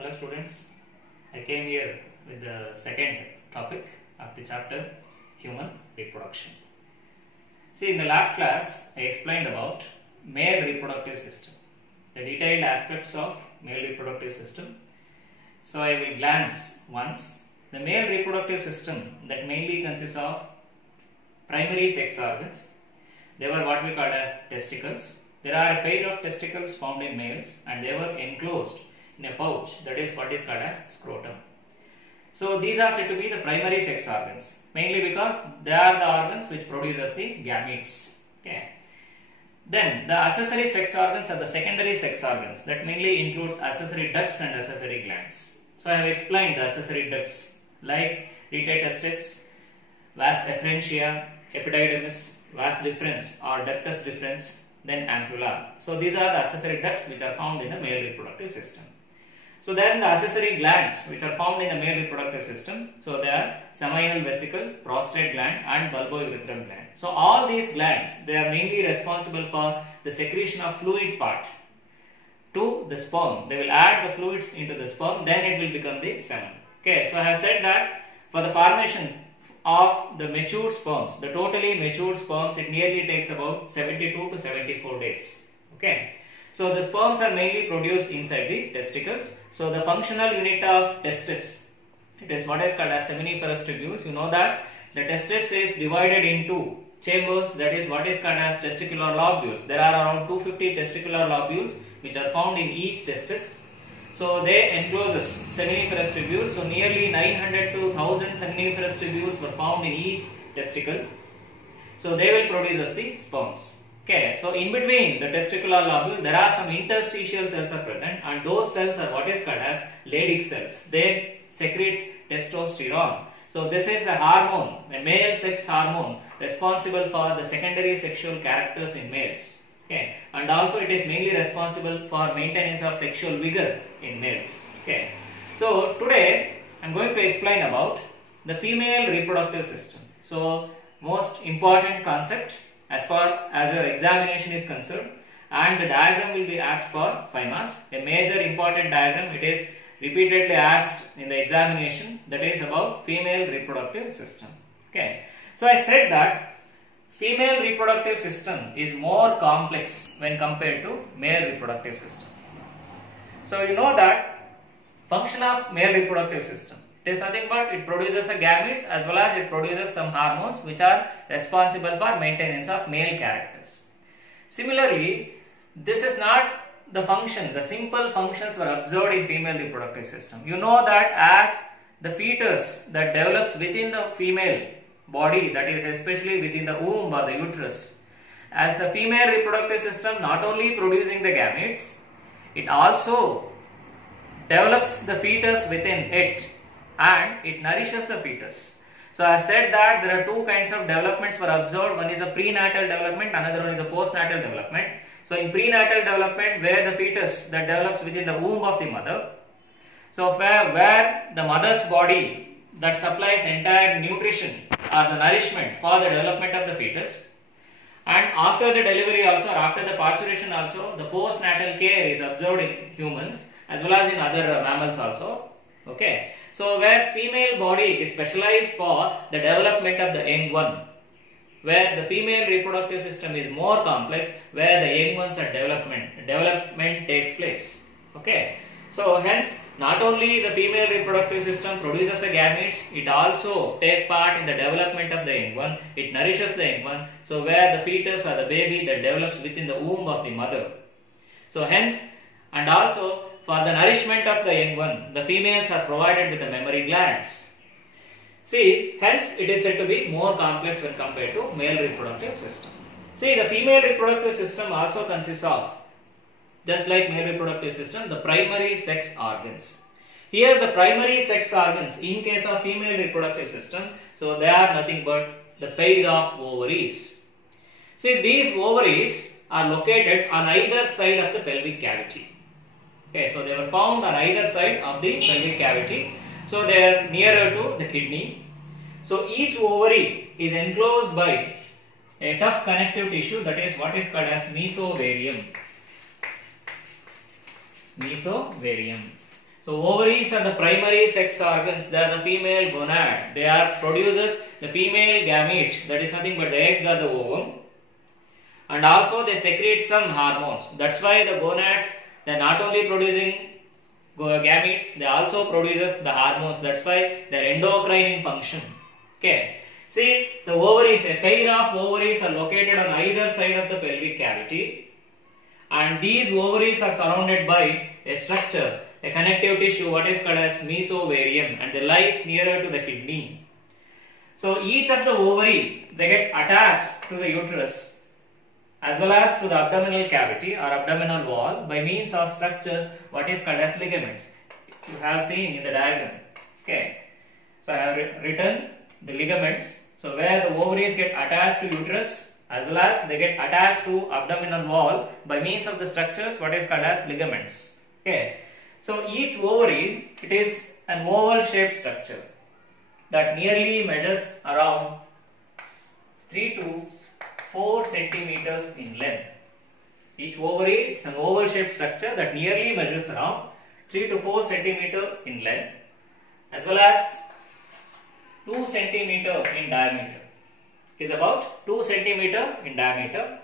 Hello students, I came here with the second topic of the chapter human reproduction. See, in the last class I explained about male reproductive system, the detailed aspects of male reproductive system. So I will glance once. The male reproductive system that mainly consists of primary sex organs. They were what we call as testicles. There are a pair of testicles found in males and they were enclosed in a pouch, that is what is called as scrotum. So these are said to be the primary sex organs, mainly because they are the organs which produces the gametes. Okay. Then the accessory sex organs are the secondary sex organs that mainly includes accessory ducts and accessory glands. So I have explained the accessory ducts like rete testis, vas efferentia, epididymis, vas deferens or ductus deferens, then ampulla. So these are the accessory ducts which are found in the male reproductive system. So then the accessory glands which are found in the male reproductive system, so they are seminal vesicle, prostate gland and bulbourethral gland. So all these glands, they are mainly responsible for the secretion of fluid part to the sperm. They will add the fluids into the sperm, then it will become the semen. Okay, so I have said that for the formation of the matured sperms, the totally matured sperms, it nearly takes about 72 to 74 days. Okay. So the sperms are mainly produced inside the testicles. So the functional unit of testis, it is what is called as seminiferous tubules. You know that the testis is divided into chambers, that is what is called as testicular lobules. There are around 250 testicular lobules which are found in each testis. So they encloses seminiferous tubules. So nearly 900 to 1000 seminiferous tubules were found in each testicle. So they will produce us the sperms. Okay, so in between the testicular lobule, there are some interstitial cells are present, and those cells are what is called as Leydig cells. They secretes testosterone. So this is a hormone, a male sex hormone responsible for the secondary sexual characters in males. Okay, and also it is mainly responsible for maintenance of sexual vigor in males. Okay, so today I am going to explain about the female reproductive system. So most important concept as far as your examination is concerned, and the diagram will be asked for 5 marks. A major important diagram, it is repeatedly asked in the examination, that is about female reproductive system. Okay, so I said that female reproductive system is more complex when compared to male reproductive system. So you know that function of male reproductive system, it is nothing but it produces a gametes as well as it produces some hormones which are responsible for maintenance of male characters. Similarly, this is not the function, the simple functions were observed in female reproductive system. You know that as the fetus that develops within the female body, that is especially within the womb or the uterus, as the female reproductive system not only producing the gametes, it also develops the fetus within it and it nourishes the fetus. So I said that there are two kinds of developments were observed. One is a prenatal development, another one is a postnatal development. So in prenatal development, where the fetus that develops within the womb of the mother, so where the mother's body that supplies entire nutrition or the nourishment for the development of the fetus, and after the delivery also or after the parturition also, the postnatal care is observed in humans as well as in other mammals also. Okay, so where female body is specialized for the development of the young one, where the female reproductive system is more complex, where the young ones are development takes place. Okay, so hence not only the female reproductive system produces the gametes, it also take part in the development of the young one, it nourishes the young one. So where the fetus or the baby that develops within the womb of the mother. So hence, and also for the nourishment of the young one, the females are provided with the mammary glands. See, hence it is said to be more complex when compared to male reproductive system. See, the female reproductive system also consists of, just like male reproductive system, the primary sex organs. Here the primary sex organs in case of female reproductive system, so they are nothing but the pair of ovaries. See, these ovaries are located on either side of the pelvic cavity. Okay, so they were found on either side of the pelvic cavity. So they are nearer to the kidney. So each ovary is enclosed by a tough connective tissue, that is what is called as mesovarium. Mesovarium. So ovaries are the primary sex organs. They are the female gonad. They are produces the female gamete, that is nothing but the egg or the ovum. And also they secrete some hormones. That's why the gonads, they are not only producing gametes, they also produces the hormones. That's why they are endocrine in function. Okay. See, the ovaries, a pair of ovaries are located on either side of the pelvic cavity, and these ovaries are surrounded by a structure, a connective tissue, what is called as mesovarium, and they lies nearer to the kidney. So each of the ovary, they get attached to the uterus as well as to the abdominal cavity or abdominal wall by means of structures what is called as ligaments. You have seen in the diagram. Okay. So I have written the ligaments. So where the ovaries get attached to uterus as well as they get attached to abdominal wall by means of the structures what is called as ligaments. Okay. So each ovary, it is an oval shaped structure that nearly measures around 3 to 4 centimeters in length. Each ovary, it's an oval shaped structure that nearly measures around 3 to 4 centimeter in length as well as 2 centimeter in diameter. It is about 2 centimeter in diameter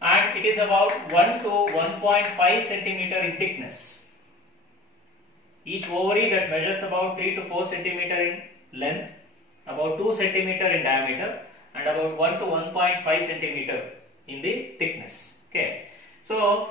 and it is about 1 to 1.5 centimeter in thickness. Each ovary that measures about 3 to 4 centimeter in length, about 2 centimeter in diameter and about 1 to 1.5 centimeter in the thickness. Okay. So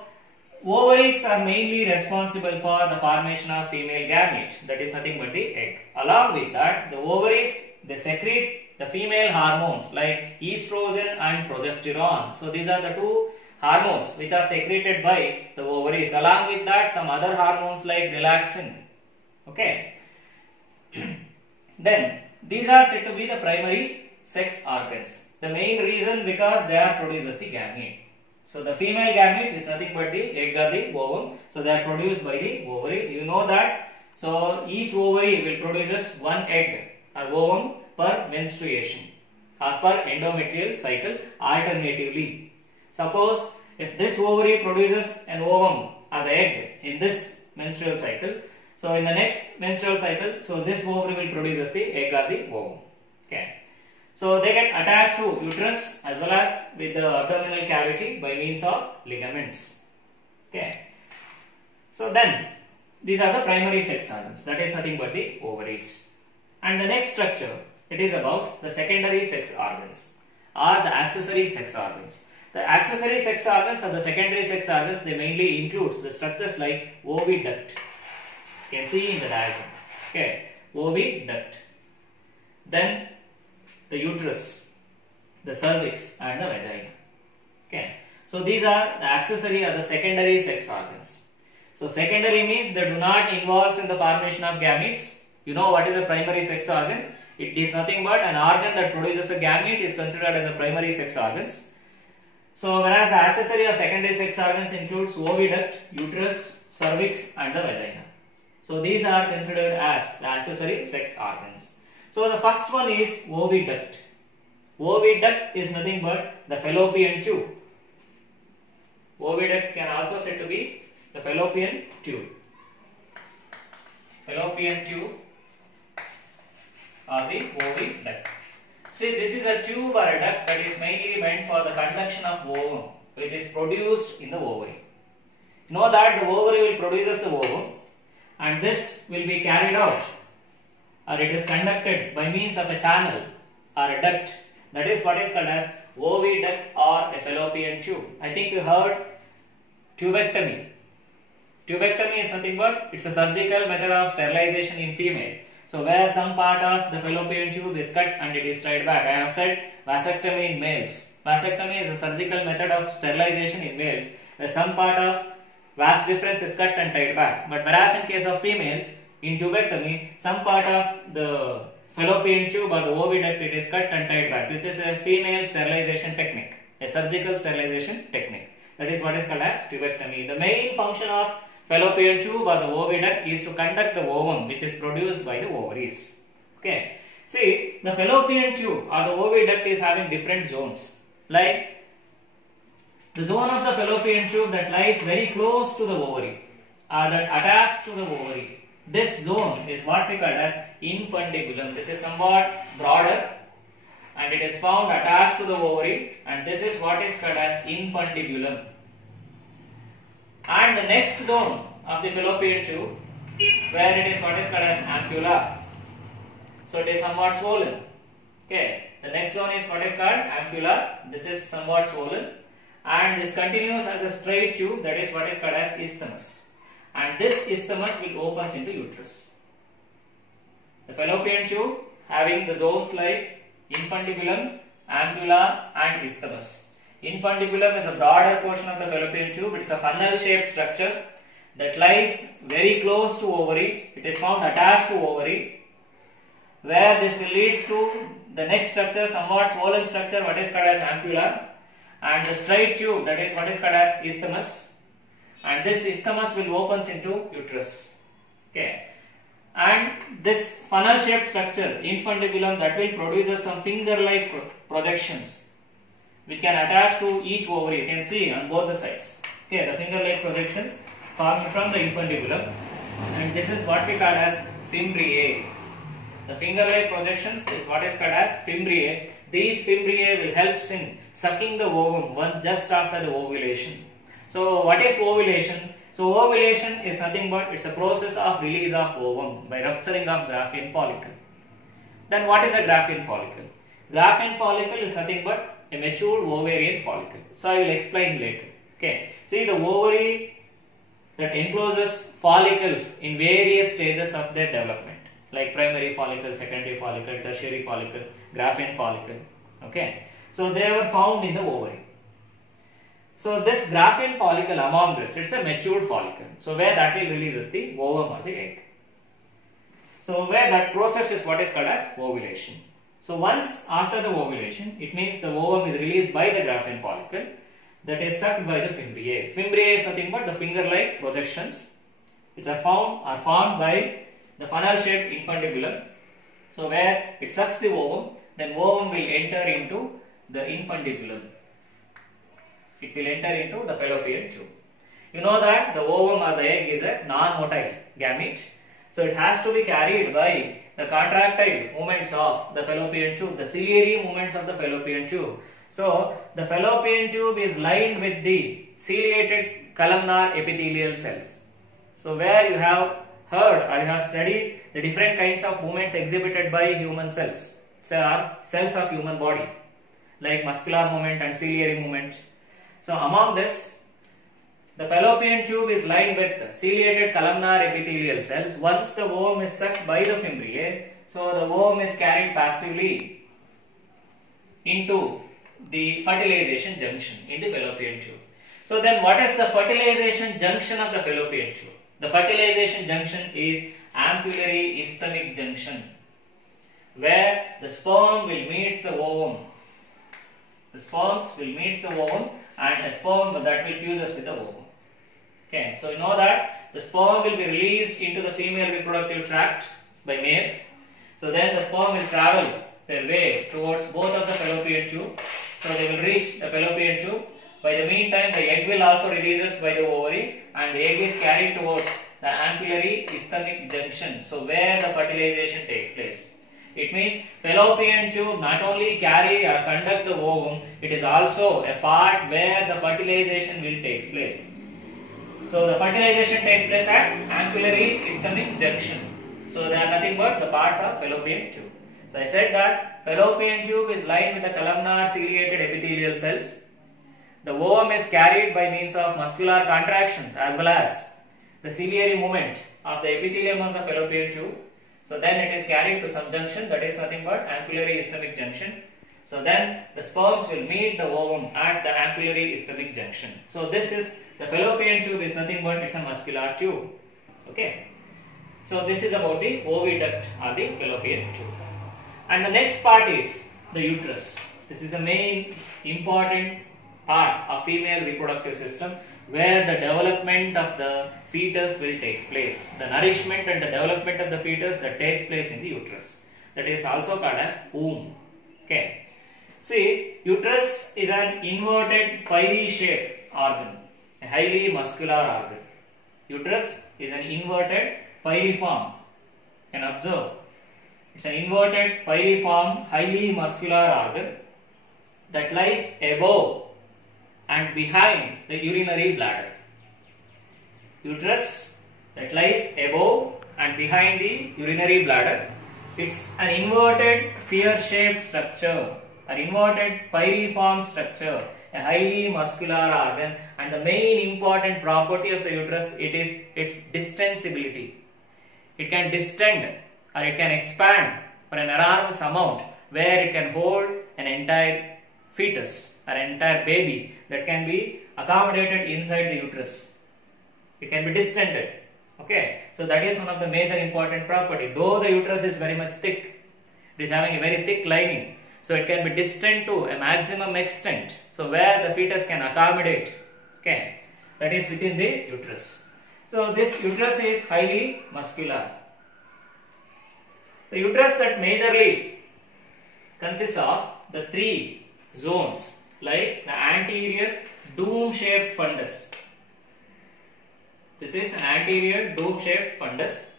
ovaries are mainly responsible for the formation of female gamete, that is nothing but the egg. Along with that, the ovaries, they secrete the female hormones like estrogen and progesterone. So these are the two hormones which are secreted by the ovaries. Along with that, some other hormones like relaxin. Okay. Then these are said to be the primary sex organs. The main reason because they are produces the gamete. So the female gamete is nothing but the egg or the ovum. So they are produced by the ovary. You know that. So each ovary will produces one egg or ovum per menstruation or per endometrial cycle alternatively. Suppose if this ovary produces an ovum or the egg in this menstrual cycle, so in the next menstrual cycle, so this ovary will produce the egg or the ovum. Okay. So they get attached to uterus as well as with the abdominal cavity by means of ligaments. Okay. So then these are the primary sex organs, that is nothing but the ovaries. And the next structure, it is about the secondary sex organs or the accessory sex organs. The accessory sex organs or the secondary sex organs, they mainly includes the structures like oviduct. You can see in the diagram. Okay, oviduct. Then the uterus, the cervix and the vagina. Okay, so these are the accessory or the secondary sex organs. So secondary means they do not involve in the formation of gametes. You know what is a primary sex organ? It is nothing but an organ that produces a gamete is considered as a primary sex organs. So whereas the accessory or secondary sex organs includes oviduct, uterus, cervix and the vagina. So these are considered as the accessory sex organs. So the first one is oviduct. Oviduct is nothing but the fallopian tube. Oviduct can also said to be the fallopian tube. Fallopian tube or the oviduct. See, this is a tube or a duct that is mainly meant for the conduction of ovum, which is produced in the ovary. You know that the ovary will produce the ovum and this will be carried out or it is conducted by means of a channel or a duct, that is what is called as oviduct or a fallopian tube. I think you heard tubectomy. Tubectomy is nothing but it's a surgical method of sterilization in female. So where some part of the fallopian tube is cut and it is tied back. I have said vasectomy in males. Vasectomy is a surgical method of sterilization in males where some part of vas deferens is cut and tied back. But whereas in case of females, in tubectomy, some part of the fallopian tube or the oviduct it is cut and tied back. This is a female sterilization technique, a surgical sterilization technique. That is what is called as tubectomy. The main function of fallopian tube or the oviduct is to conduct the ovum which is produced by the ovaries. Okay. See, the fallopian tube or the oviduct is having different zones. Like the zone of the fallopian tube that lies very close to the ovary. are that attached to the ovary. This zone is what we call as infundibulum. This is somewhat broader and it is found attached to the ovary, and this is what is called as infundibulum. And the next zone of the fallopian tube, where it is what is called as ampulla. So it is somewhat swollen. Okay, the next zone is what is called ampulla. This is somewhat swollen, and this continues as a straight tube, that is what is called as isthmus. And this isthmus will opens into uterus. The fallopian tube having the zones like infundibulum, ampulla and isthmus. Infundibulum is a broader portion of the fallopian tube. It is a funnel shaped structure that lies very close to ovary. It is found attached to ovary, where this will leads to the next structure, somewhat swollen structure, what is called as ampulla, and the straight tube, that is what is called as isthmus, and this isthmus will opens into uterus. Okay, and this funnel shaped structure, infundibulum, that will produce some finger like projections which can attach to each ovary. You can see on both the sides. Okay, the finger like projections formed from the infundibulum, and this is what we call as fimbriae. The finger like projections is what is called as fimbriae. These fimbriae will help in sucking the ovum just after the ovulation. So what is ovulation? So ovulation is nothing but it's a process of release of ovum by rupturing of Graafian follicle. Then what is a Graafian follicle? Graafian follicle is nothing but a matured ovarian follicle. So I will explain later. Okay. See, the ovary that encloses follicles in various stages of their development, like primary follicle, secondary follicle, tertiary follicle, Graafian follicle. Okay. So they were found in the ovary. So this Graafian follicle, among this, it's a matured follicle. So where that will releases the ovum or the egg. So where that process is what is called as ovulation. So once after the ovulation, it means the ovum is released by the Graafian follicle, that is sucked by the fimbriae. Fimbriae is nothing but the finger-like projections which are formed by the funnel-shaped infundibulum. So where it sucks the ovum, then ovum will enter into the infundibulum. It will enter into the fallopian tube. You know that the ovum or the egg is a non-motile gamete. So it has to be carried by the contractile movements of the fallopian tube, the ciliary movements of the fallopian tube. So the fallopian tube is lined with the ciliated columnar epithelial cells. So where you have heard or you have studied the different kinds of movements exhibited by human cells. So are cells of human body, like muscular movement and ciliary movement. So among this, the fallopian tube is lined with ciliated columnar epithelial cells. Once the ovum is sucked by the fimbriae, so the ovum is carried passively into the fertilization junction in the fallopian tube. So then what is the fertilization junction of the fallopian tube? The fertilization junction is ampullary isthmic junction, where the sperm will meet the ovum. The sperms will meet the ovum and a sperm that will fuses with the ovum. Okay, so you know that the sperm will be released into the female reproductive tract by males. So then the sperm will travel their way towards both of the fallopian tube. So they will reach the fallopian tube. By the meantime, the egg will also releases by the ovary, and the egg is carried towards the ampullary isthmic junction. So where the fertilization takes place. It means fallopian tube not only carry or conduct the ovum, it is also a part where the fertilization will take place. So the fertilization takes place at ampullary isthmic junction. So they are nothing but the parts of fallopian tube. So I said that fallopian tube is lined with the columnar ciliated epithelial cells. The ovum is carried by means of muscular contractions as well as the ciliary movement of the epithelium of the fallopian tube. So then it is carried to some junction, that is nothing but ampullary isthmic junction. So then the sperms will meet the ovum at the ampullary isthmic junction. So this is the fallopian tube is nothing but it's a muscular tube. Okay. So this is about the oviduct or the fallopian tube. And the next part is the uterus. This is the main important part of female reproductive system, where the development of the fetus will take place. The nourishment and the development of the fetus that takes place in the uterus. That is also called as womb. Okay. See, uterus is an inverted pyre-shaped organ, a highly muscular organ. Uterus is an inverted pyriform. You can observe. It's an inverted pyriform, highly muscular organ that lies above and behind the urinary bladder. Uterus that lies above and behind the urinary bladder. It's an inverted pear-shaped structure, an inverted pyriform structure, a highly muscular organ, and the main important property of the uterus is its distensibility. It can distend or it can expand for an enormous amount where it can hold an entire fetus or an entire baby that can be accommodated inside the uterus. It can be distended. Okay, so that is one of the major important property. Though the uterus is very much thick, it is having a very thick lining, so it can be distended to a maximum extent, so where the fetus can accommodate. Okay, that is within the uterus. So this uterus is highly muscular. The uterus that majorly consists of the three zones, like the anterior dome-shaped fundus. This is an anterior dome-shaped fundus,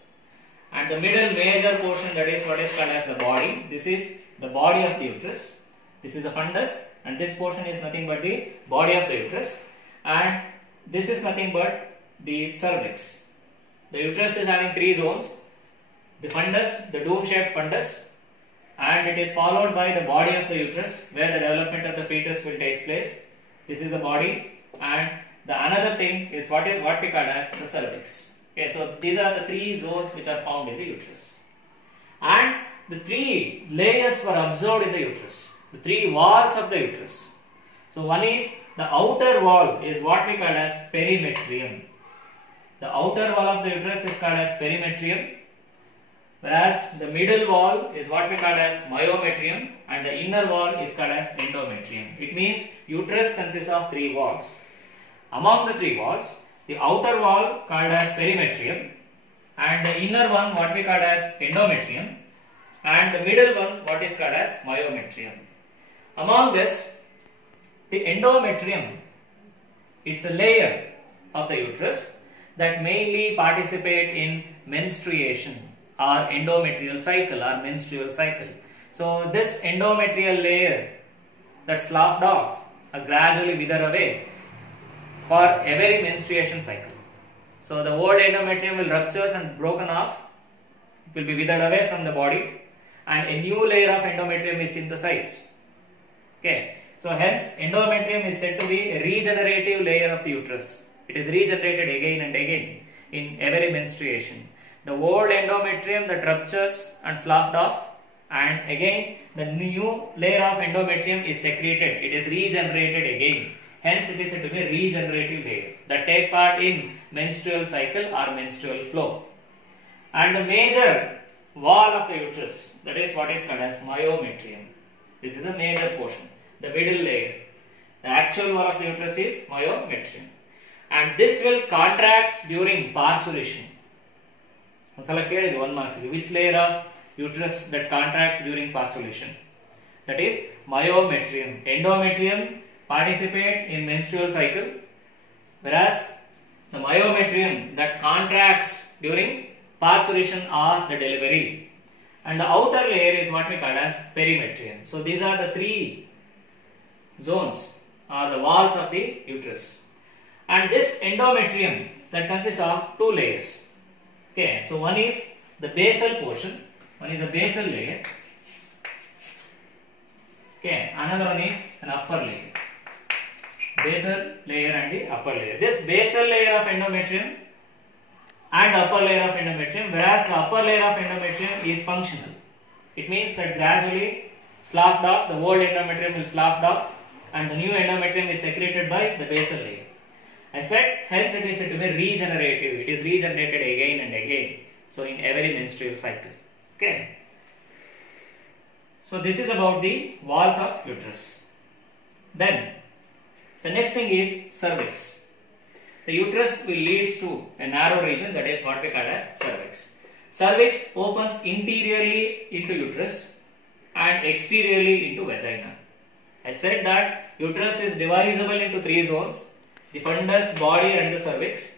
and the middle major portion, that is what is called as the body. This is the body of the uterus. This is the fundus, and this portion is nothing but the body of the uterus, and this is nothing but the cervix. The uterus is having three zones: the fundus, the dome-shaped fundus, and it is followed by the body of the uterus where the development of the fetus will take place. This is the body, and the another thing is what we call as the cervix. Okay, so these are the three zones which are found in the uterus, and the three layers were observed in the uterus, the three walls of the uterus. So one is the outer wall is what we call as perimetrium. The outer wall of the uterus is called as perimetrium, whereas the middle wall is what we call as myometrium, and the inner wall is called as endometrium. It means uterus consists of three walls. Among the three walls, the outer wall called as perimetrium, and the inner one what we call as endometrium, and the middle one what is called as myometrium. Among this, the endometrium, it's a layer of the uterus that mainly participate in menstruation or endometrial cycle or menstrual cycle. So this endometrial layer that sloughed off or gradually wither away for every menstruation cycle. So the old endometrium will rupture and broken off, it will be withered away from the body, and a new layer of endometrium is synthesized. Okay, so hence endometrium is said to be a regenerative layer of the uterus. It is regenerated again and again in every menstruation. The old endometrium that ruptures and sloughed off, and again the new layer of endometrium is secreted, it is regenerated again. Hence it is said to be a regenerative layer that take part in menstrual cycle or menstrual flow. And the major wall of the uterus, that is what is called as myometrium. This is the major portion, the middle layer. The actual wall of the uterus is myometrium, and this will contract during parturition. One marks, which layer of uterus that contracts during parturition? That is myometrium. Endometrium participate in menstrual cycle, whereas the myometrium that contracts during parturition or the delivery, and the outer layer is what we call as perimetrium. So these are the three zones or the walls of the uterus, and this endometrium that consists of two layers. Okay, so one is the basal portion, one is the basal layer. Okay, another one is an upper layer. Basal layer and the upper layer. This basal layer of endometrium and upper layer of endometrium, whereas the upper layer of endometrium is functional. It means that gradually sloughed off, the old endometrium will sloughed off, and the new endometrium is secreted by the basal layer. I said, hence it is said to be regenerative. It is regenerated again and again. So in every menstrual cycle. Okay. So this is about the walls of uterus. Then the next thing is cervix. The uterus will leads to a narrow region, that is what we call as cervix. Cervix opens interiorly into uterus and exteriorly into vagina. I said that uterus is divisible into three zones: the fundus, body and the cervix.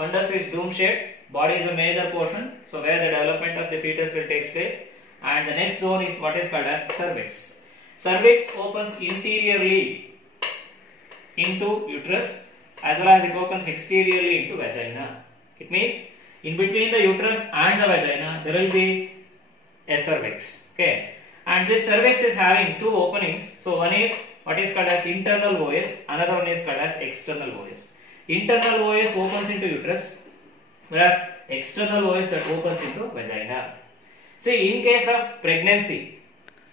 Fundus is dome shaped, body is a major portion, so where the development of the fetus will take place. And the next zone is what is called as cervix. Cervix opens interiorly into uterus as well as it opens exteriorly into vagina. It means in between the uterus and the vagina there will be a cervix. Okay, and this cervix is having two openings. So one is what is called as internal OS, another one is called as external OS. Internal OS opens into uterus, whereas external OS that opens into vagina. See, in case of pregnancy,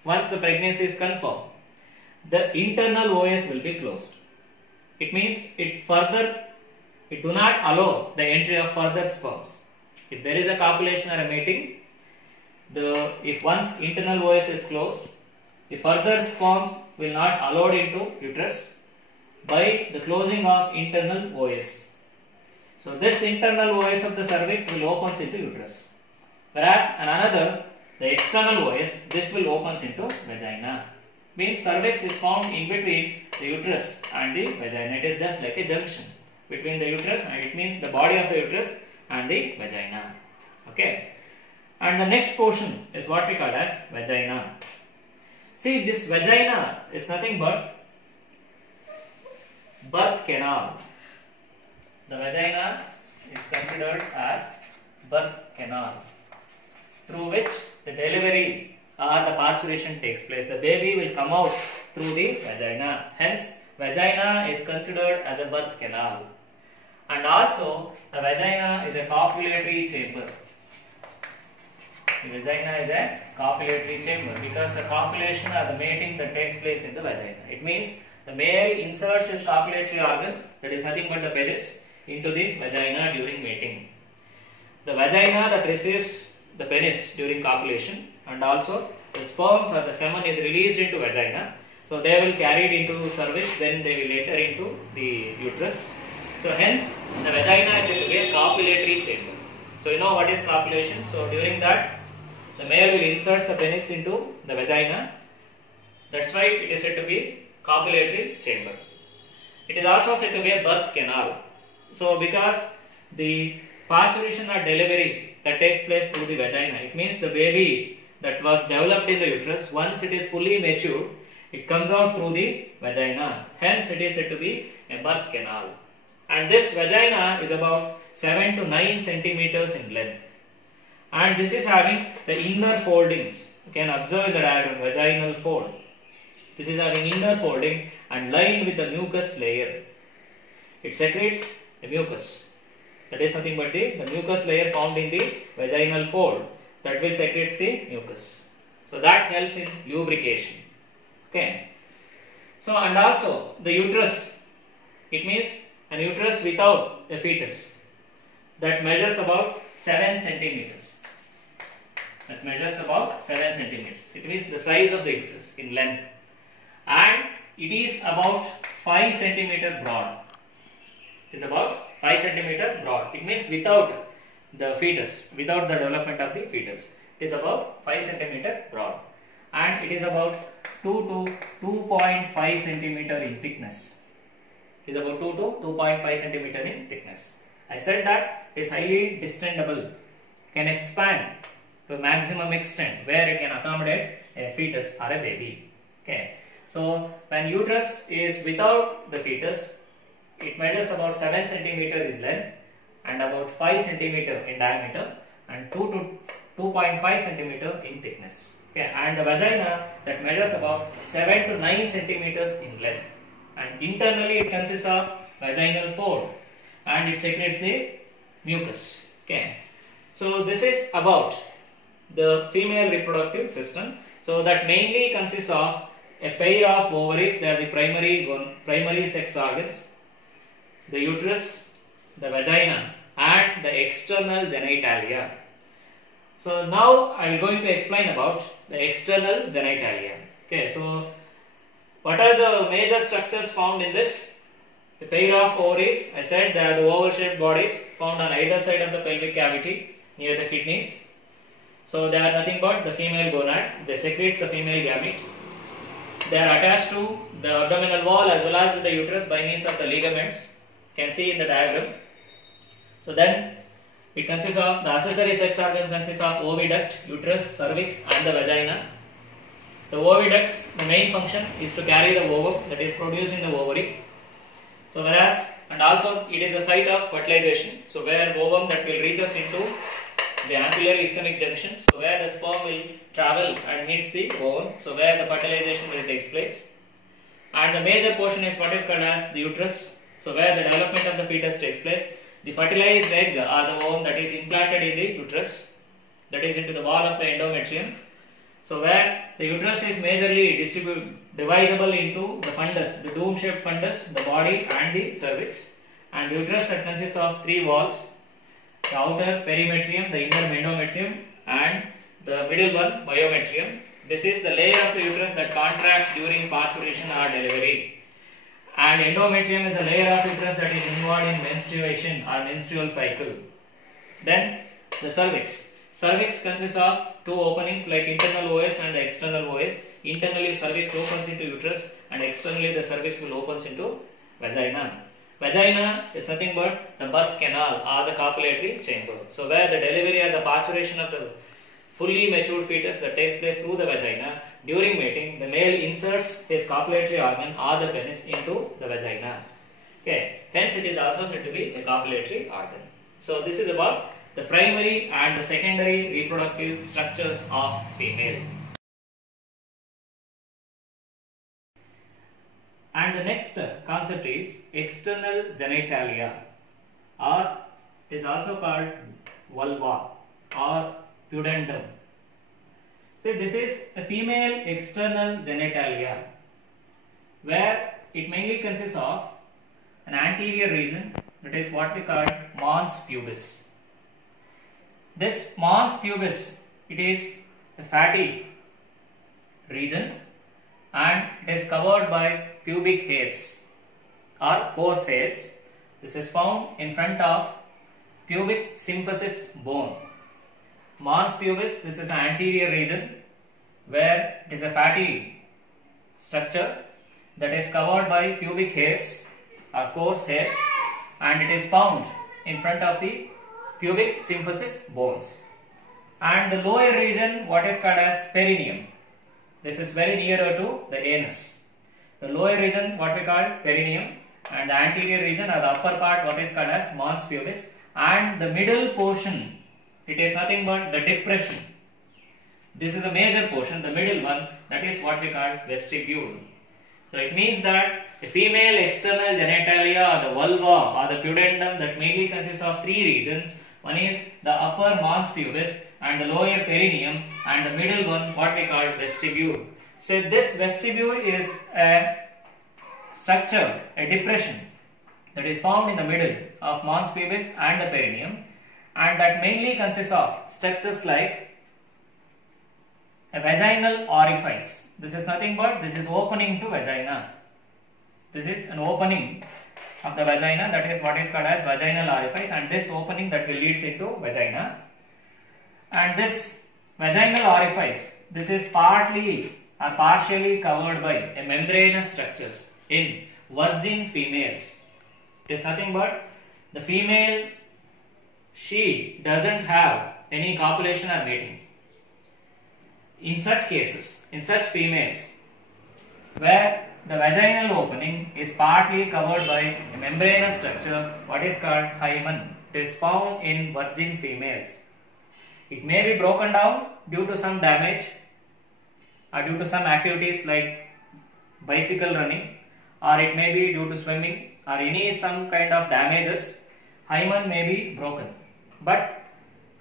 once the pregnancy is confirmed, the internal OS will be closed. It means it do not allow the entry of further sperms. If there is a copulation or a mating, if once internal OS is closed, the further sperms will not allowed into uterus by the closing of internal OS. So this internal OS of the cervix will opens into uterus, whereas another, the external OS, this will opens into vagina. Means cervix is found in between the uterus and the vagina. It is just like a junction between the uterus, and it means the body of the uterus and the vagina. Okay. And the next portion is what we call as vagina. See, this vagina is nothing but birth canal. The vagina is considered as birth canal through which the delivery or the parturition takes place. The baby will come out through the vagina. Hence, vagina is considered as a birth canal. And also, the vagina is a copulatory chamber. The vagina is a copulatory chamber because the copulation or the mating that takes place in the vagina. It means the male inserts his copulatory organ, that is nothing but the penis, into the vagina during mating. The vagina that receives the penis during copulation, and also the sperms or the semen is released into vagina. So they will carry it into cervix, then they will enter into the uterus. So hence the vagina is said to be a copulatory chamber. So you know what is copulation. So during that, the male will insert the penis into the vagina. That's why it is said to be copulatory chamber. It is also said to be a birth canal. So because the parturition or delivery that takes place through the vagina, it means the baby that was developed in the uterus, once it is fully matured, it comes out through the vagina. Hence it is said to be a birth canal. And this vagina is about 7 to 9 centimeters in length. And this is having the inner foldings. You can observe in the diagram, vaginal fold. This is having inner folding and lined with the mucus layer. It secretes the mucus. That is nothing but the mucus layer found in the vaginal fold that will secretes the mucus. So that helps in lubrication. Okay. So and also the uterus, it means an uterus without a fetus that measures about 7 centimeters. That measures about 7 centimeters. It means the size of the uterus in length. And it is about 5 centimeter broad. It is about 5 centimeter broad. It means without the fetus, without the development of the fetus. It is about 5 centimeter broad. And it is about 2 to 2.5 centimeter in thickness. It is about 2 to 2.5 centimeter in thickness. I said that it is highly distendable. Can expand to a maximum extent where it can accommodate a fetus or a baby. Okay. So when uterus is without the fetus, it measures about 7 centimeter in length and about 5 centimeter in diameter and 2 to 2.5 centimeter in thickness. Okay. And the vagina that measures about 7 to 9 centimeters in length. And internally it consists of vaginal fold and it secretes the mucus. Okay. So this is about the female reproductive system. So that mainly consists of a pair of ovaries. They are the primary sex organs, the uterus, the vagina and the external genitalia. So now I am going to explain about the external genitalia. Okay, so what are the major structures found in this? A pair of ovaries, I said they are the oval shaped bodies found on either side of the pelvic cavity near the kidneys. So they are nothing but the female gonad. They secretes the female gamete. They are attached to the abdominal wall as well as with the uterus by means of the ligaments. You can see in the diagram. So then it consists of, the accessory sex organ consists of oviduct, uterus, cervix and the vagina. The oviducts, the main function is to carry the ovum that is produced in the ovary. So whereas, and also it is a site of fertilization. So where ovum that will reach us into the ampullary isthmic junction. So where the sperm will travel and meets the ovum. So where the fertilization will take place. And the major portion is what is called as the uterus. So where the development of the fetus takes place. The fertilized egg or the ovum that is implanted in the uterus, that is into the wall of the endometrium. So where the uterus is majorly divisible into the fundus, the dome-shaped fundus, the body and the cervix. And the uterus that consists of three walls, the outer perimetrium, the inner endometrium and the middle one, myometrium. This is the layer of the uterus that contracts during parturition or delivery. And endometrium is a layer of uterus that is involved in menstruation or menstrual cycle. Then the cervix. Cervix consists of two openings like internal OS and the external OS. Internally cervix opens into uterus and externally the cervix will opens into vagina. Vagina is nothing but the birth canal or the copulatory chamber. So where the delivery or the parturition of the fully matured fetus that takes place through the vagina, during mating, the male inserts his copulatory organ or the penis into the vagina. Okay, hence it is also said to be a copulatory organ. So this is about the primary and the secondary reproductive structures of female. And the next concept is external genitalia, or is also called vulva or pudendum. So this is a female external genitalia where it mainly consists of an anterior region, that is what we call mons pubis. This mons pubis, it is a fatty region and it is covered by pubic hairs or coarse hairs. This is found in front of pubic symphysis bone. Mons pubis, this is an anterior region where it is a fatty structure that is covered by pubic hairs or coarse hairs, and it is found in front of the pubic symphysis bones. And the lower region, what is called as perineum. This is very nearer to the anus. The lower region, what we call perineum, and the anterior region or the upper part, what is called as mons pubis, and the middle portion, it is nothing but the depression. This is a major portion, the middle one, that is what we call vestibule. So it means that the female external genitalia or the vulva or the pudendum that mainly consists of three regions. One is the upper mons pubis and the lower perineum, and the middle one what we call vestibule. So this vestibule is a structure, a depression that is found in the middle of mons pubis and the perineum, and that mainly consists of structures like a vaginal orifice. This is nothing but this is opening to vagina. This is an opening of the vagina, that is what is called as vaginal orifice, and this opening that will leads into vagina. And this vaginal orifice, this is partly or partially covered by a membranous structures in virgin females. It is nothing but the female, she doesn't have any copulation or mating. In such cases, in such females where the vaginal opening is partly covered by a membranous structure, what is called hymen, it is found in virgin females. It may be broken down due to some damage or due to some activities like bicycle running, or it may be due to swimming or any some kind of damages. Hymen may be broken, but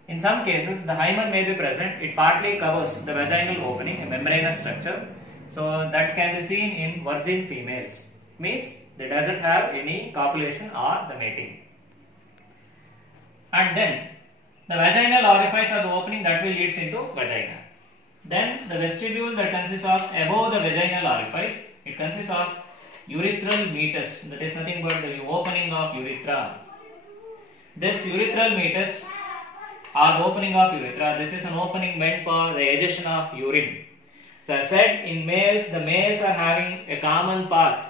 in some cases the hymen may be present. It partly covers the vaginal opening, a membranous structure. So that can be seen in virgin females, means they doesn't have any copulation or the mating. And then the vaginal orifice or the opening that will leads into vagina. Then the vestibule that consists of above the vaginal orifice, it consists of urethral meatus, that is nothing but the opening of urethra. This urethral meatus or the opening of urethra, this is an opening meant for the ejection of urine. So I said in males, the males are having a common path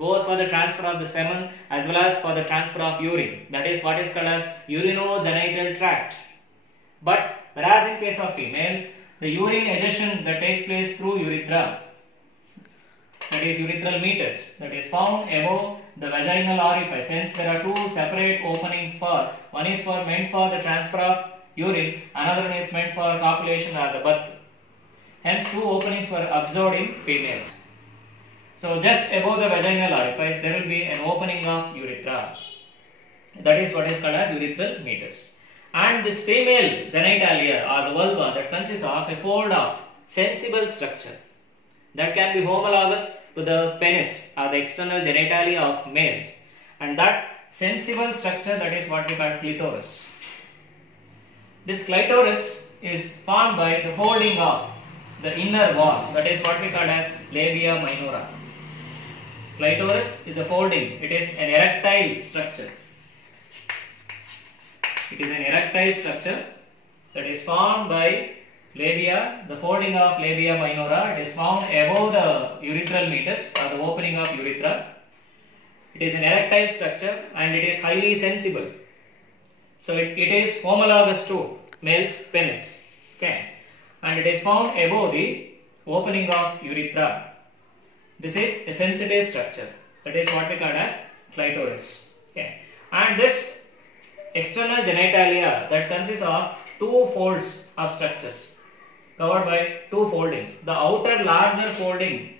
both for the transfer of the semen as well as for the transfer of urine. That is what is called as urinogenital tract. But whereas in case of female, the urine ejection that takes place through urethra, that is urethral meatus, that is found above the vaginal orifice. Hence there are two separate openings for, one is for meant for the transfer of urine, another one is meant for copulation or the birth. Hence two openings were observed in females. So just above the vaginal orifice there will be an opening of urethra. That is what is called as urethral meatus. And this female genitalia or the vulva that consists of a fold of sensible structure that can be homologous to the penis or the external genitalia of males, and that sensible structure, that is what we call clitoris. This clitoris is formed by the folding of the inner wall, that is what we call as labia minora. Clitoris is a folding, it is an erectile structure. It is an erectile structure that is formed by labia, the folding of labia minora. It is found above the urethral meatus or the opening of urethra. It is an erectile structure and it is highly sensible. So it is homologous to male's penis. Okay, and it is found above the opening of urethra. This is a sensitive structure. That is what we call as clitoris. Okay, and this external genitalia that consists of two folds of structures covered by two foldings. The outer larger folding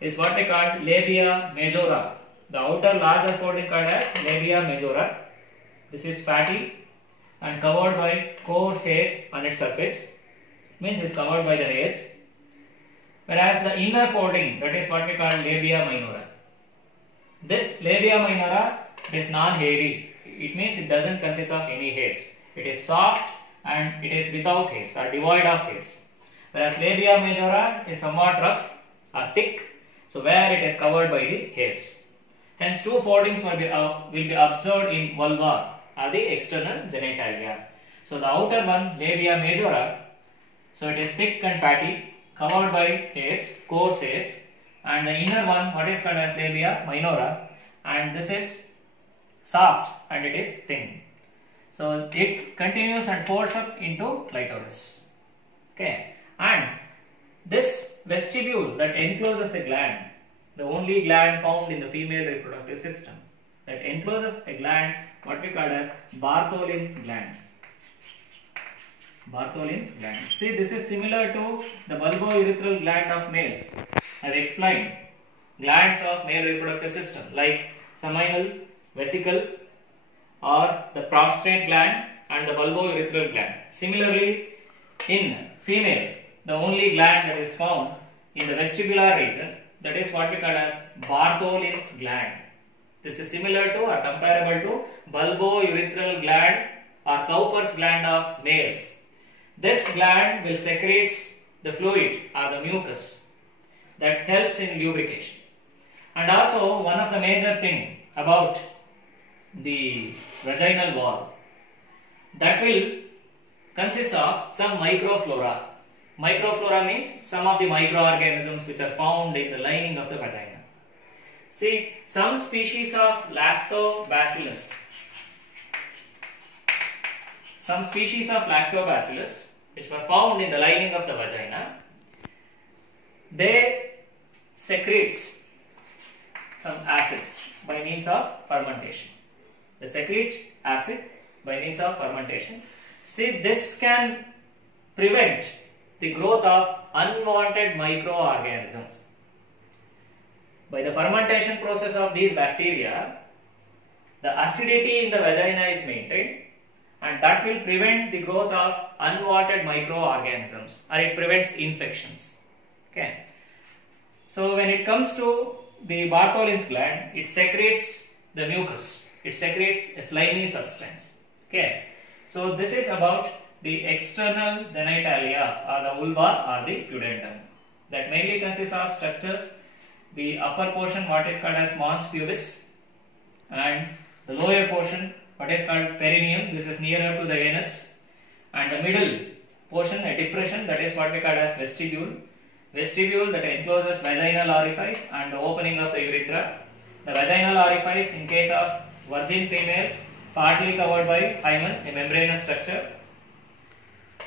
is what we call labia majora. The outer larger folding called as labia majora. This is fatty and covered by coarse hairs on its surface, means is covered by the hairs. Whereas the inner folding, that is what we call labia minora. This labia minora is non-hairy. It means it doesn't consist of any hairs. It is soft and it is without hairs or devoid of hairs. Whereas labia majora is somewhat rough or thick, so where it is covered by the hairs. Hence two foldings will be observed in vulva or the external genitalia. So the outer one, labia majora, so it is thick and fatty, covered by hairs, coarse hairs, and the inner one, what is called as labia minora, and this is soft and it is thin. So it continues and folds up into clitoris. Okay, and this vestibule that encloses a gland, the only gland found in the female reproductive system, that encloses a gland, what we call as Bartholin's gland. Bartholin's gland. See, this is similar to the bulbourethral gland of males. I have explained glands of male reproductive system like seminal, vesicle, or the prostate gland and the bulbourethral gland. Similarly, in female, the only gland that is found in the vestibular region, that is what we call as Bartholin's gland. This is similar to or comparable to bulbourethral gland or Cowper's gland of males. This gland will secrete the fluid or the mucus that helps in lubrication. And also one of the major thing about the vaginal wall, that will consist of some microflora. Microflora means some of the microorganisms which are found in the lining of the vagina. See, some species of lactobacillus, which were found in the lining of the vagina, they secrete some acids by means of fermentation. They secrete acid by means of fermentation. See, this can prevent the growth of unwanted microorganisms. By the fermentation process of these bacteria, the acidity in the vagina is maintained, and that will prevent the growth of unwanted microorganisms, or it prevents infections. Okay. So when it comes to the Bartholin's gland, it secretes the mucus. It secretes a slimy substance. Okay. So this is about the external genitalia or the vulva or the pudendum. That mainly consists of structures. The upper portion, what is called as mons pubis, and the lower portion, what is called perineum. This is nearer to the anus, and the middle portion, a depression, that is what we call as vestibule. vestibule that encloses vaginal orifice and the opening of the urethra. The vaginal orifice in case of virgin females partly covered by hymen, a membranous structure.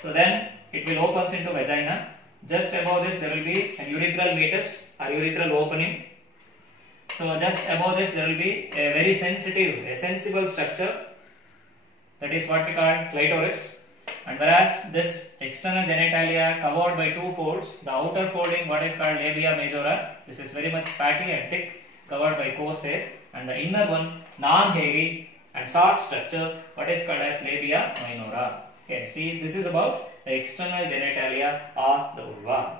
So then it will opens into vagina. Just above this there will be a urethral meatus or urethral opening. So just above this there will be a very sensitive, a sensible structure, that is what we call clitoris. And whereas this external genitalia covered by two folds, the outer folding what is called labia majora, this is very much fatty and thick, covered by coarse hairs, and the inner one non-hairy and soft structure what is called as labia minora. Okay, see, this is about the external genitalia or the vulva.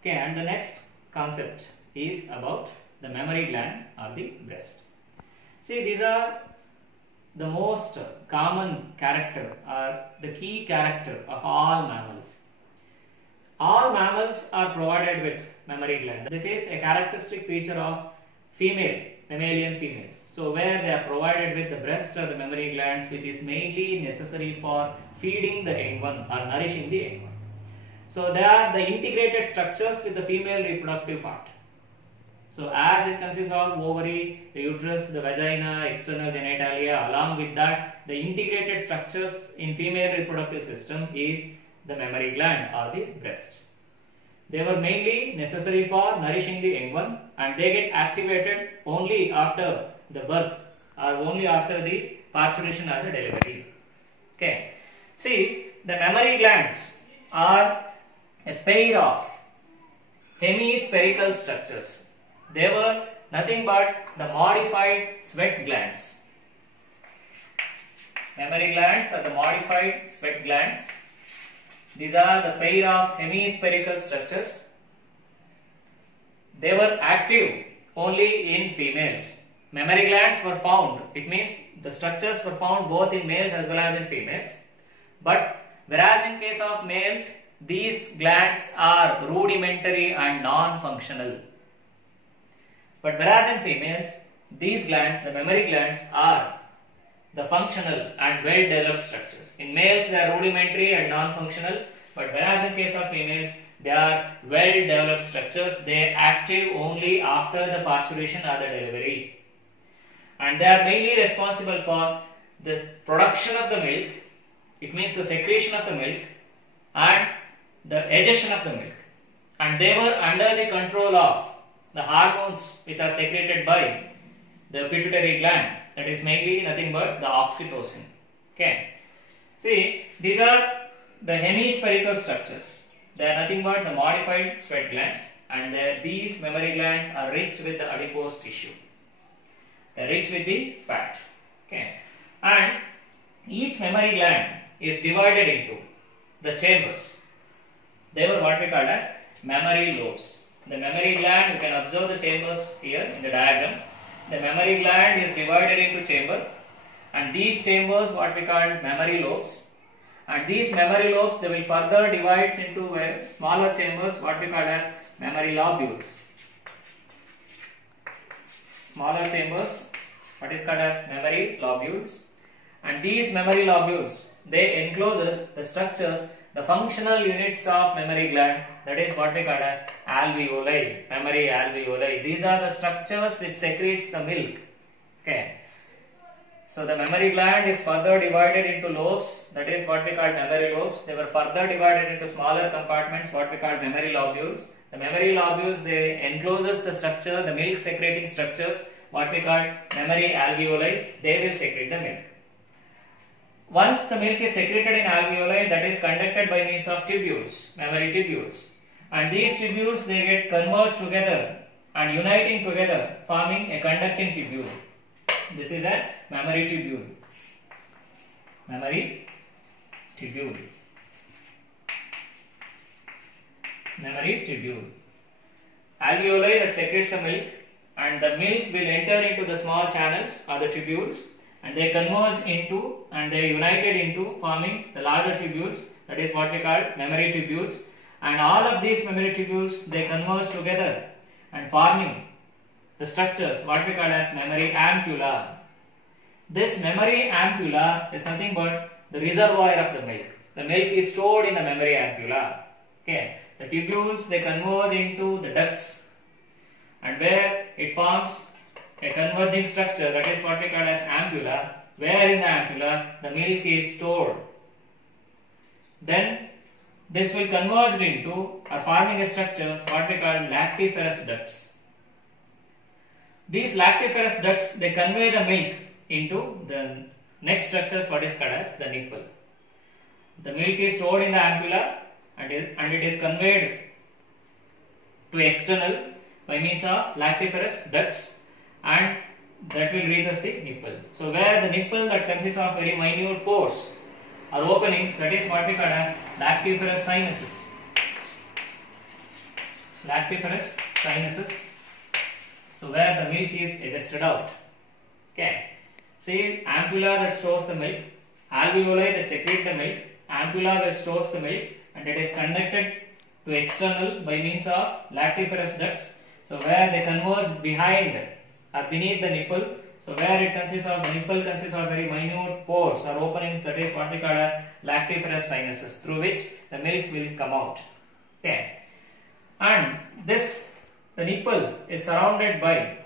Okay, and the next concept is about the mammary gland or the breast. See, these are the most common character or the key character of all mammals. All mammals are provided with mammary gland. This is a characteristic feature of mammalian females. So where they are provided with the breast or the mammary glands, which is mainly necessary for feeding the young one or nourishing the young one. So they are the integrated structures with the female reproductive part. So as it consists of ovary, the uterus, the vagina, external genitalia, along with that the integrated structures in female reproductive system is the mammary gland or the breast. They were mainly necessary for nourishing the young one, and they get activated only after the birth or only after the parturition or the delivery. Okay. See, the mammary glands are a pair of hemispherical structures. They were nothing but the modified sweat glands. Mammary glands are the modified sweat glands. These are the pair of hemispherical structures. They were active only in females. Mammary glands were found, it means the structures were found both in males as well as in females. But whereas in case of males, these glands are rudimentary and non-functional. But whereas in females, these glands, the mammary glands, are the functional and well-developed structures. In males, they are rudimentary and non-functional, but whereas in case of females, they are well-developed structures. They are active only after the parturition or the delivery. And they are mainly responsible for the production of the milk, it means the secretion of the milk, and the egestion of the milk. And they were under the control of the hormones which are secreted by the pituitary gland, that is mainly nothing but the oxytocin. Okay. See, these are the hemispherical structures. They are nothing but the modified sweat glands, and these mammary glands are rich with the adipose tissue. They are rich with the fat. Okay. And each mammary gland is divided into the chambers. They were what we call as mammary lobes. The mammary gland, you can observe the chambers here in the diagram. The mammary gland is divided into chamber, and these chambers what we call mammary lobes, and these mammary lobes they will further divide into smaller chambers what we call as mammary lobules. Smaller chambers what is called as mammary lobules, and these mammary lobules they encloses the structures, the functional units of mammary gland, that is what we call as alveoli, mammary alveoli. These are the structures which secretes the milk. Okay. So the mammary gland is further divided into lobes, that is what we call mammary lobes. They were further divided into smaller compartments, what we call mammary lobules. The mammary lobules they encloses the structure, the milk secreting structures, what we call mammary alveoli. They will secrete the milk. Once the milk is secreted in alveoli, that is conducted by means of tubules, mammary tubules, and these tubules they get converged together and uniting together, forming a conducting tubule. This is a mammary tubule. Mammary tubule. Mammary tubule. Alveoli that secretes the milk, and the milk will enter into the small channels or the tubules, and they converge into and they united into forming the larger tubules, that is what we call mammary tubules, and all of these mammary tubules they converge together and forming the structures what we call as mammary ampulla. This mammary ampulla is nothing but the reservoir of the milk. the milk is stored in the mammary ampulla. Okay, the tubules, they converge into the ducts, and where it forms a converging structure, that is what we call as ampulla, where in the ampulla the milk is stored. Then this will converge into or forming a structure what we call lactiferous ducts. These lactiferous ducts, they convey the milk into the next structures what is called as the nipple. The milk is stored in the ampulla and it is conveyed to external by means of lactiferous ducts, and that will reach us the nipple. So where the nipple that consists of very minute pores or openings, that is what we call as lactiferous sinuses. Lactiferous sinuses. So where the milk is adjusted out. Okay. See, ampulla that stores the milk, alveoli they secrete the milk, ampulla that stores the milk, and it is conducted to external by means of lactiferous ducts. So where they converge behind or beneath the nipple. So where it consists of, the nipple consists of very minute pores or openings, that is what we call as lactiferous sinuses, through which the milk will come out. Okay. And this, the nipple is surrounded by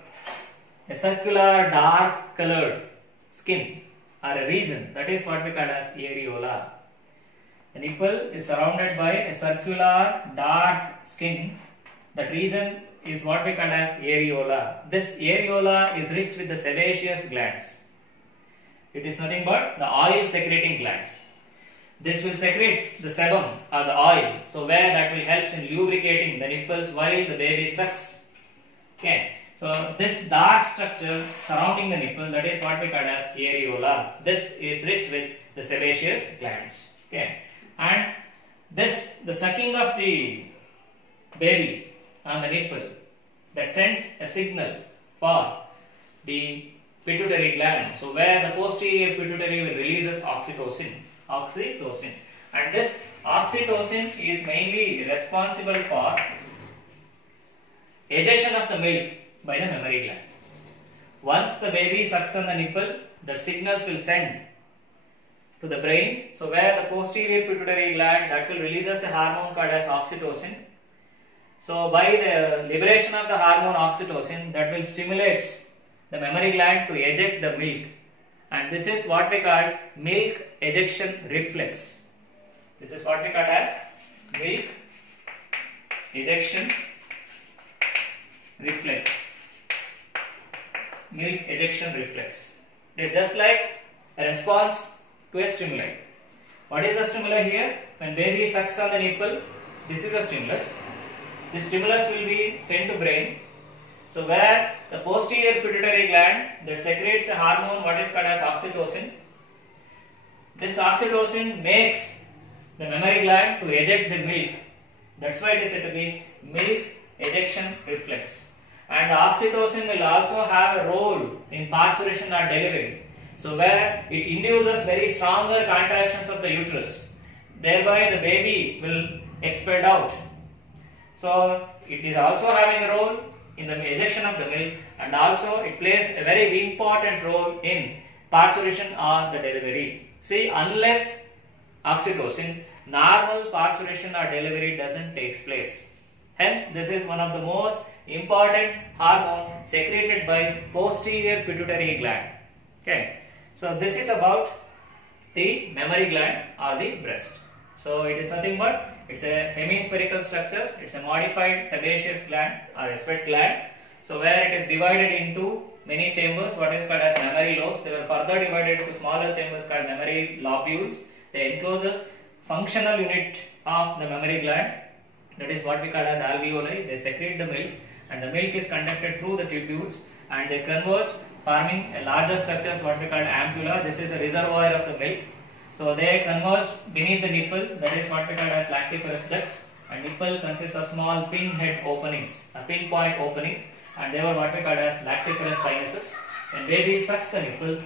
a circular dark colored skin or a region, that is what we call as areola. The nipple is surrounded by a circular dark skin. That region is what we call as areola. This areola is rich with the sebaceous glands. It is nothing but the oil secreting glands. This will secrete the sebum or the oil, so where that will help in lubricating the nipples while the baby sucks. Okay, so this dark structure surrounding the nipple, that is what we call as areola. This is rich with the sebaceous glands. Okay, and this, the sucking of the baby on the nipple, that sends a signal for the pituitary gland. So where the posterior pituitary will releases oxytocin. And this oxytocin is mainly responsible for ejection of the milk by the mammary gland. Once the baby sucks on the nipple, the signals will send to the brain. So where the posterior pituitary gland, that will releases a hormone called as oxytocin. So by the liberation of the hormone oxytocin, that will stimulate the mammary gland to eject the milk, and this is what we call milk ejection reflex. This is what we call as milk ejection reflex. Milk ejection reflex. It is just like a response to a stimuli. What is the stimuli here? When baby sucks on the nipple, this is a stimulus. The stimulus will be sent to brain. So where the posterior pituitary gland that secretes a hormone what is called as oxytocin. This oxytocin makes the mammary gland to eject the milk. That's why it is said to be milk ejection reflex. And the oxytocin will also have a role in parturition or delivery. So where it induces very stronger contractions of the uterus. Thereby the baby will expelled out. So it is also having a role in the ejection of the milk, and also it plays a very important role in parturition or the delivery. See, unless oxytocin, normal parturition or delivery doesn't take place. Hence, this is one of the most important hormone secreted by posterior pituitary gland. Okay, so this is about the mammary gland or the breast. So it is nothing but it's a hemispherical structures. It's a modified sebaceous gland or a sweat gland. So where it is divided into many chambers, what is called as mammary lobes. They were further divided into smaller chambers called mammary lobules. They encloses functional unit of the mammary gland. That is what we call as alveoli. They secrete the milk, and the milk is conducted through the tubules, and they converge, forming a larger structures what we call ampulla. This is a reservoir of the milk. So they converge beneath the nipple, that is what we call as lactiferous ducts, and nipple consists of small pinhead openings, pinpoint openings, and they were what we call as lactiferous sinuses. When baby sucks the nipple,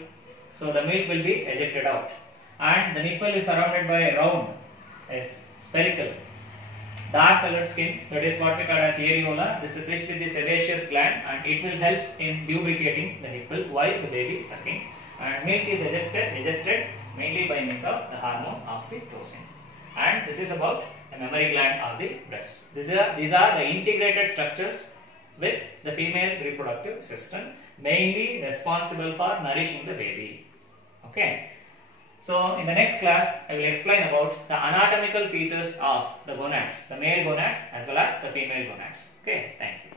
so the milk will be ejected out, and the nipple is surrounded by a round, a spherical, dark colored skin, that is what we call as areola. This is rich with the sebaceous gland, and it will help in lubricating the nipple while the baby is sucking, and milk is ejested mainly by means of the hormone oxytocin. And this is about the mammary gland of the breast. These are the integrated structures with the female reproductive system, mainly responsible for nourishing the baby. Okay. So in the next class, I will explain about the anatomical features of the gonads, the male gonads as well as the female gonads. Okay, thank you.